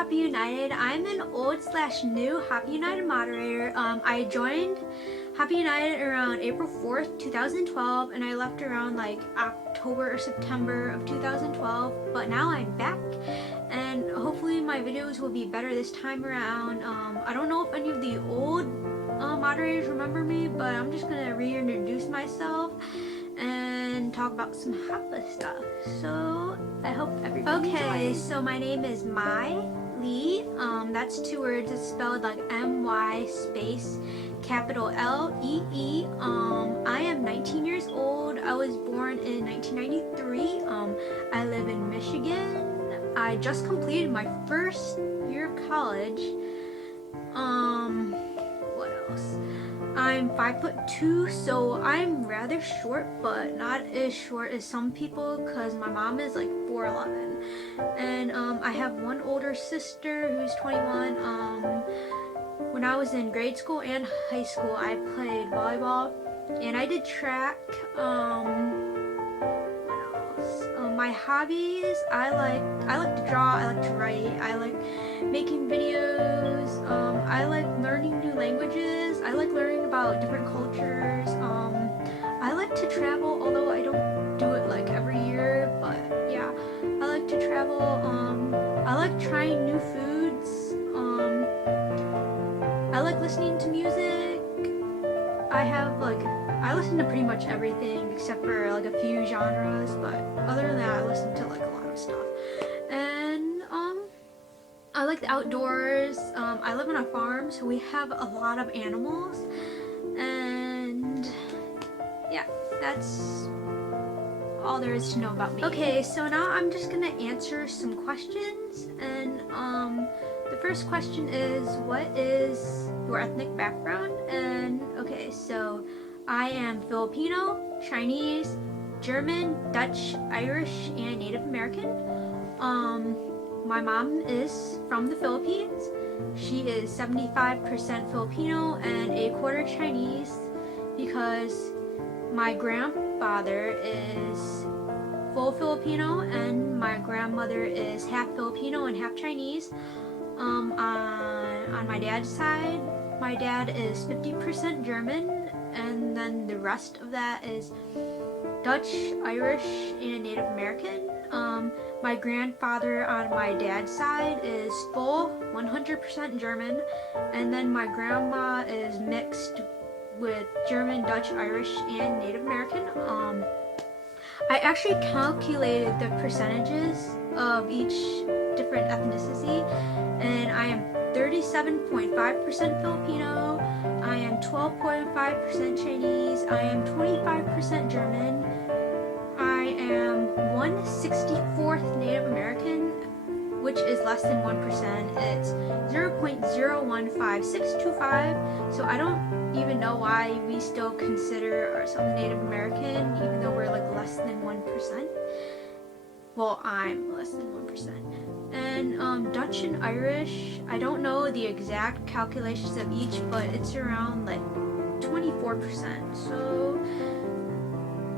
HapaUnited. I'm an old/new HapaUnited moderator. I joined HapaUnited around April 4th, 2012, and I left around like October or September of 2012, but now I'm back, and hopefully my videos will be better this time around. I don't know if any of the old moderators remember me, but I'm just gonna reintroduce myself and talk about some Hapa stuff. So I hope everybody enjoys. So my name is Mai Lee. That's 2 words. It's spelled like M-Y space capital L-E-E. I am 19 years old. I was born in 1993. I live in Michigan. I just completed my first year of college. What else? I'm 5'2", so I'm rather short, but not as short as some people because my mom is like 4'11", and I have one older sister who's 21. When I was in grade school and high school, I played volleyball and I did track. What else? My hobbies: I like to draw, I like to write, I like making videos, I like learning new languages, I like learning about different cultures, I like to travel, although I don't do it like every year, but yeah, I like to travel. I like trying new foods, I like listening to music. I listen to pretty much everything except for like a few genres, but other than that I listen to like a lot of stuff. And I like the outdoors. I live on a farm, so we have a lot of animals, and yeah, that's all there is to know about me. Okay, so now I'm just gonna answer some questions, and the first question is, what is your ethnic background? And okay, so I am Filipino, Chinese, German, Dutch, Irish, and Native American. My mom is from the Philippines. She is 75% Filipino and a quarter Chinese because my grandfather is full Filipino and my grandmother is half Filipino and half Chinese. On my dad's side, my dad is 50% German, and then the rest of that is Dutch, Irish, and Native American. My grandfather on my dad's side is full 100% German, and then my grandma is mixed with German, Dutch, Irish, and Native American. I actually calculated the percentages of each different ethnicity, and I am 37.5% Filipino, I am 12.5% Chinese, I am 25% German, I am 1/64th Native American, which is less than 1%. It's 0.015625, so I don't even know why we still consider ourselves Native American, even though we're like less than 1%. Well, I'm less than 1%. And Dutch and Irish, I don't know the exact calculations of each, but it's around like 24%. So,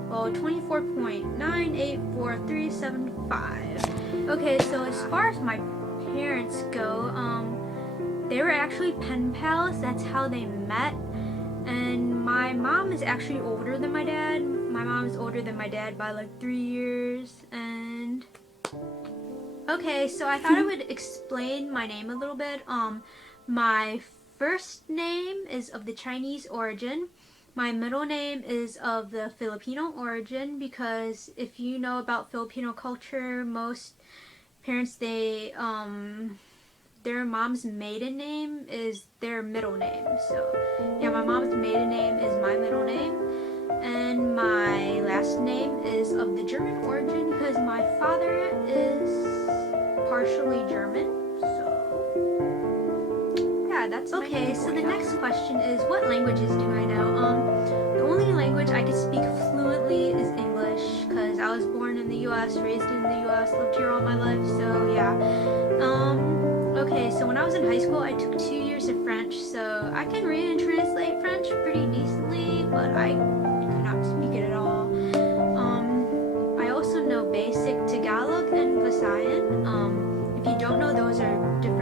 well, 24.984375. Okay, so as far as my parents go, they were actually pen pals. That's how they met. And my mom is actually older than my dad. My mom is older than my dad by like 3 years. And okay, so I thought I would explain my name a little bit. My first name is of the Chinese origin. My middle name is of the Filipino origin, because if you know about Filipino culture, most parents, their mom's maiden name is their middle name. So yeah, my mom's maiden name is my middle name, and my last name is of the German origin because my father is partially German. So yeah, that's okay. So the next question is, what languages do I know? The only language I can speak fluently is English because I was born in the U.S., raised in the U.S., lived here all my life. So yeah. Okay, so when I was in high school, I took 2 years of French, so I can read and translate French pretty decently, but I cannot speak it at all. Basic Tagalog and Visayan. If you don't know, those are different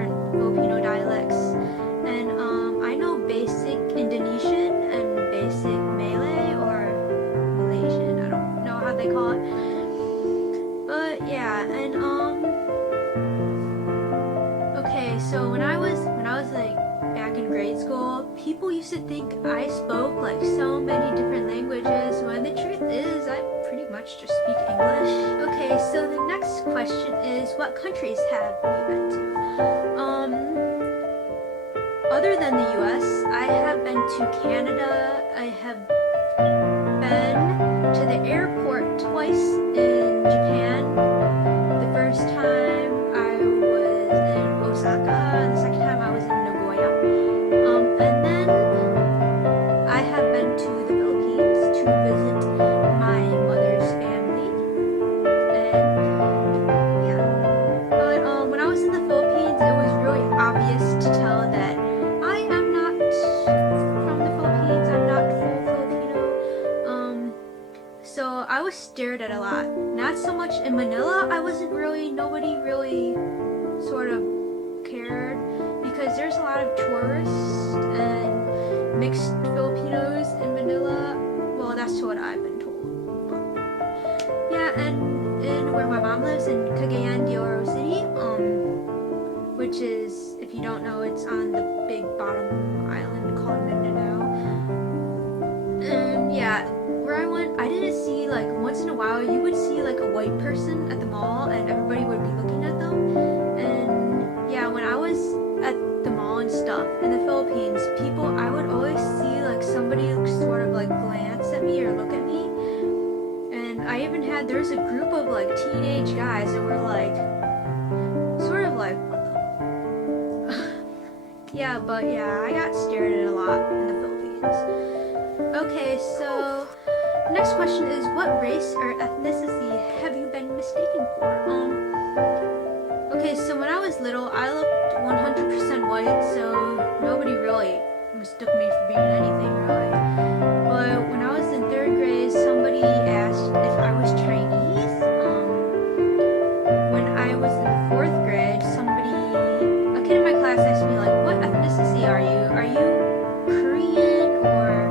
they call it. But yeah, and okay, so when I was like back in grade school, people used to think I spoke like so many different languages, when the truth is I pretty much just speak English. Okay, so the next question is, what countries have you been to? Other than the US, I have been to Canada. I have been to the airport twice in Japan. The first time I was in Osaka, and the second time I was in Nagoya. And then I have been to the Philippines to visit my mother's family. And yeah. But when I was in the Philippines, it was really obvious to tell that I am not from the Philippines. I'm not full Filipino. So I was stared at a lot. Not so much in Manila. Nobody really sort of cared, because there's a lot of tourists and mixed Filipinos in Manila. Well, that's what I've been told. But yeah, and in where my mom lives, in Cagayan de Oro City, which is, if you don't know, it's on the big bottom island called Mindanao. And yeah, where I went, I didn't see, like, once in a while you would see like a white person at the mall and everybody would be looking at them. And yeah, when I was at the mall and stuff in the Philippines, I would always see like somebody sort of like glance at me or look at me. And I even had, there's a group of like teenage guys that were like sort of like, what the yeah, but yeah, I got stared at a lot in the Philippines. Okay, so the next question is, what race or ethnicity have you been mistaken for? Okay, so when I was little, I looked 100% white, so nobody really mistook me for being anything really. But when I was in 3rd grade, somebody asked if I was Chinese. When I was in 4th grade, a kid in my class asked me like, what ethnicity are you? Are you Korean? Or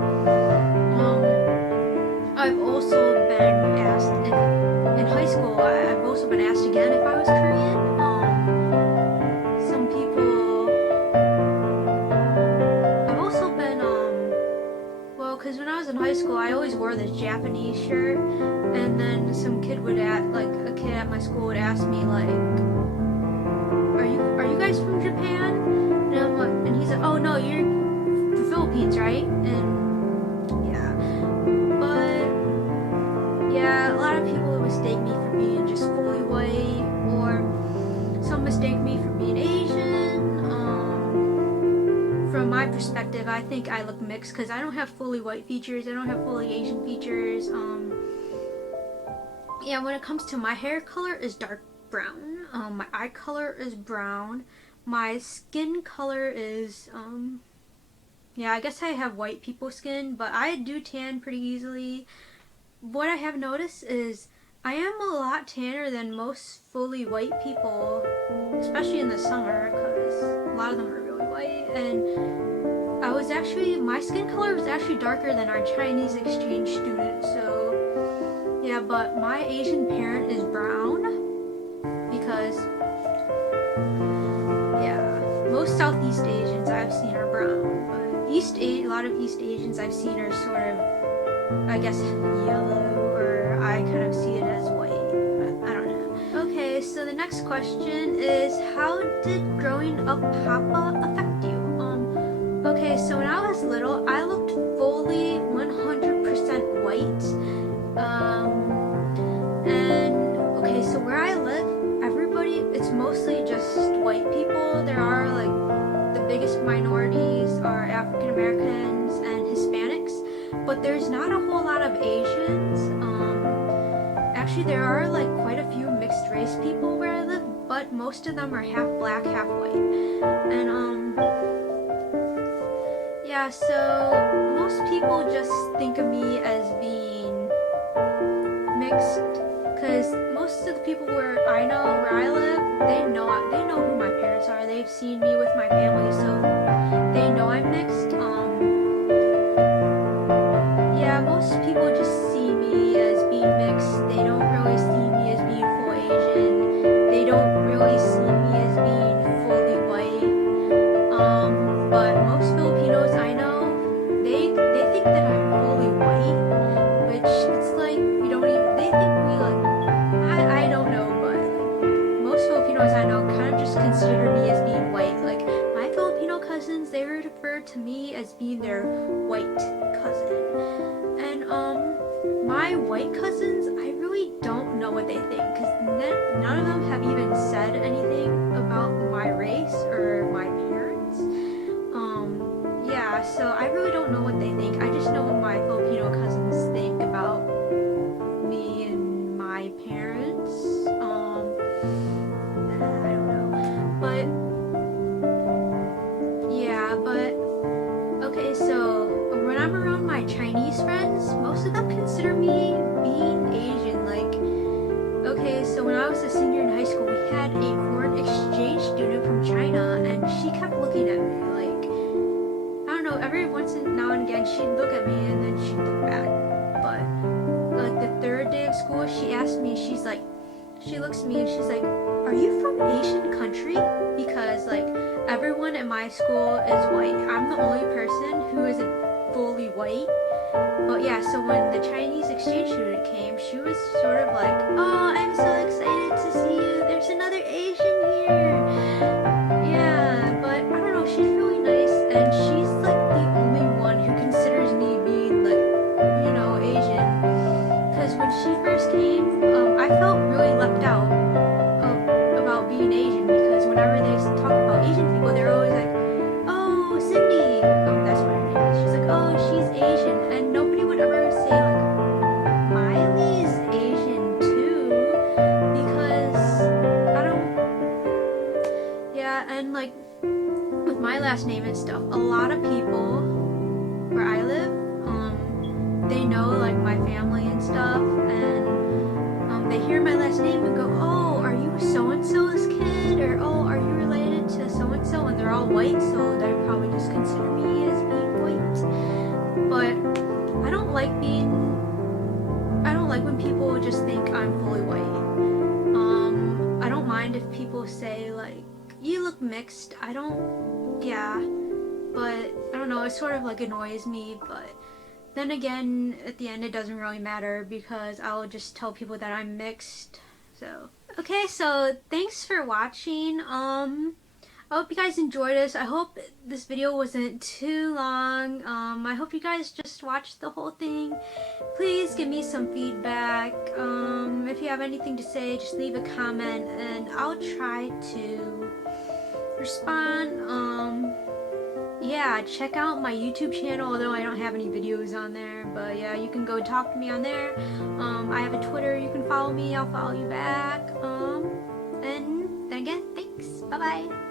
I've also been asked in high school, I've also been asked again if I was Korean. Some people, I've also been, well, because when I was in high school, I always wore this Japanese shirt, and then some kid would a kid at my school would ask me like, are you guys from Japan? And I'm like, and he's like, oh no, you're the Philippines, right? And yeah, but yeah, a lot of people mistake me for being just fully white, or some mistake me for being Asian. From my perspective, I think I look mixed because I don't have fully white features, I don't have fully Asian features. Yeah, when it comes to my hair color is dark brown. My eye color is brown. My skin color is, yeah, I guess I have white people skin, but I do tan pretty easily. What I have noticed is I am a lot tanner than most fully white people, especially in the summer, because a lot of them are really white. And my skin color was actually darker than our Chinese exchange student, so yeah, but my Asian parent is brown, because yeah, most Southeast Asians I've seen are brown, but a lot of East Asians I've seen are sort of, I guess, yellow, or I kind of see it as white. I don't know. Okay, so the next question is, how did growing up Hapa affect you? Okay, so when I was little, I looked fully 100% white. And okay, so where I live, it's mostly just white people. There are like, the biggest minorities are African Americans and Hispanics, but there's not a whole lot of Asians. Actually, there are like quite a few mixed race people where I live, but most of them are half black, half white. And yeah, so most people just think of me as being mixed, because most of the people where I live, they know who my parents are. They've seen me with my family, so they know I'm mixed. Yeah, most people just see me as being mixed. as being their white cousin. And my white cousins, I really don't know what they think, because none of them have even said anything about my race or my parents. Yeah, so I really don't know what they think. I just know what my Filipino cousins think about me and my parents. I don't know. But yeah, but okay, so when I'm around my Chinese friends, most of them consider me being Asian. Like, okay, so when I was a senior in high school, we had a foreign exchange student from China, and she kept looking at me like, I don't know, every once in now and again she'd look at me and then she'd look back. But like the third day of school, she asked me, she looks at me and she's like, are you from Asian country? Because like everyone in my school is white. I'm the only person who isn't fully white. But yeah, so when the Chinese exchange student came, she was sort of like, oh, I'm so excited to see you. There's another Asian here. Yeah, but I don't know, she's really nice, and she's like the only one who considers me being like, you know, Asian. Because when she first came, I felt really left out about being Asian, because whenever they talk about Asian people, they're always like, oh, Cindy, that's what her name is. She's like, oh, she's Asian, and nobody would ever say like, Miley's Asian too, because I don't, yeah, and like with my last name and stuff, a lot of people where I live, they know like my family and stuff, and they hear my last name and go, oh, are you so-and-so's kid? Or, oh, are you related to so-and-so? And they're all white, so they probably just consider me as being white. But I don't like when people just think I'm fully white. I don't mind if people say like, you look mixed. Yeah, but I don't know, it sort of like annoys me, but then again, at the end, it doesn't really matter, because I'll just tell people that I'm mixed. So, okay, so thanks for watching. I hope you guys enjoyed this. I hope this video wasn't too long. I hope you guys just watched the whole thing. Please give me some feedback. If you have anything to say, just leave a comment, and I'll try to respond. Yeah, check out my YouTube channel, although I don't have any videos on there, but yeah, you can go talk to me on there. I have a Twitter, you can follow me, I'll follow you back. And then again, thanks, bye bye.